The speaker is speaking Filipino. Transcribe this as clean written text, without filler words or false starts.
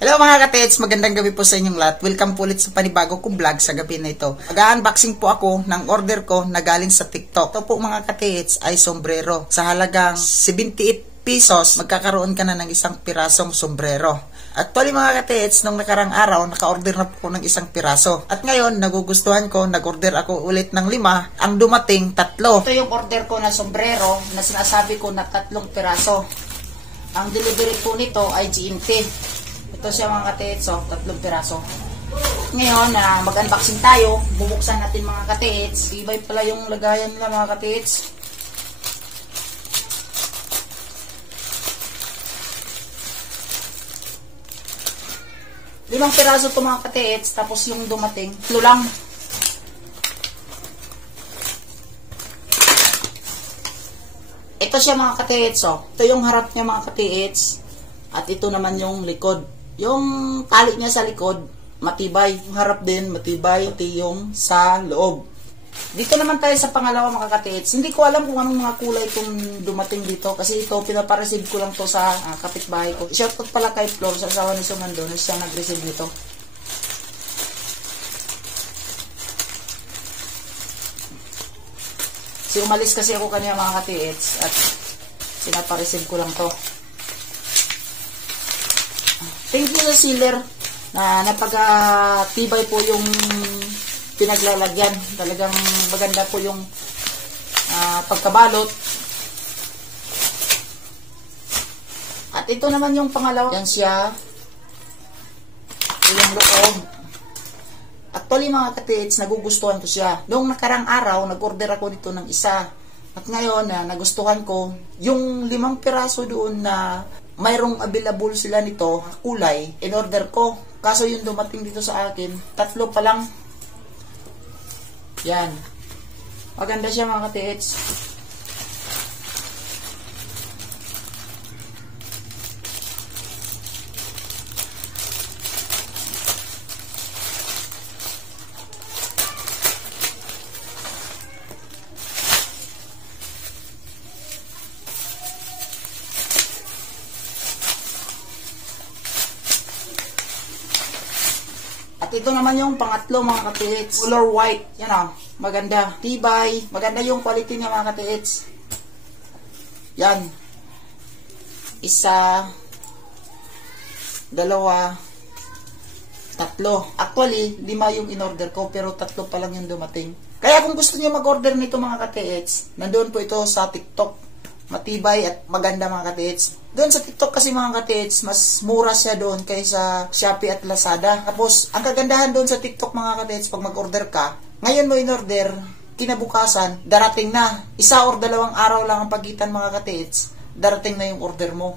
Hello mga katits, magandang gabi po sa inyong lahat. Welcome po ulit sa panibago kong vlog sa gabi na ito. Mag-unboxing po ako ng order ko na galing sa TikTok. Ito po mga katits ay sombrero. Sa halagang 78 pesos, magkakaroon ka na ng isang pirasong sombrero. Actually mga katits, nung nakarang araw, naka-order na po ng isang piraso. At ngayon, nagugustuhan ko, nag-order ako ulit ng 5. Ang dumating, 3. Ito yung order ko na sombrero na sinasabi ko na 3 piraso. Ang delivery po nito ay GMT. Ito siya mga katits, 3 piraso. Ngayon, mag-unboxing tayo. Bubuksan natin mga katits. Ibay pala yung lagayan nila mga katits. Limang piraso ito mga katits. Tapos yung dumating, lang. Ito siya mga katits. Ito yung harap niya mga katits. At ito naman yung likod. Yung tali niya sa likod, matibay. Yung harap din, matibay. Pati yung sa loob. Dito naman tayo sa pangalawa mga katits. Hindi ko alam kung anong mga kulay itong dumating dito. Kasi ito, pinapareceive ko lang to sa kapitbahay ko. Shoutout pala kay Flor, sa asawa ni Sumando, na siya nag-receive dito. Si umalis kasi ako kanina mga katits. At pinapareceive ko lang to. Thank you sa sealer na napaka-tibay po yung pinaglalagyan. Talagang maganda po yung pagkabalot. At ito naman yung pangalawa. Yan siya. Ito yung loob. Actually mga katits, nagugustuhan ko siya. Noong nakarang araw, nag-order ako nito ng isa. At ngayon, nagustuhan ko yung 5 piraso doon na mayroong available sila nito, kulay, in-order ko. Kaso yung dumating dito sa akin, 3 pa lang. Yan. Maganda siya mga katits. At ito naman yung pangatlo mga katits. Color white. Yan maganda. Tibay. Maganda yung quality niya mga katits. Yan. 1, 2, 3. Actually, 5 yung in-order ko pero 3 pa lang yung dumating. Kaya kung gusto niyo mag-order nito mga katits, nandoon po ito sa TikTok. Matibay at maganda mga katits. Doon sa TikTok kasi mga katits, mas mura siya doon kaysa Shopee at Lazada. Tapos, ang kagandahan doon sa TikTok mga katits, pag mag-order ka, ngayon mo in-order, kinabukasan, darating na. 1 or 2 araw lang ang pagitan mga katits, darating na yung order mo.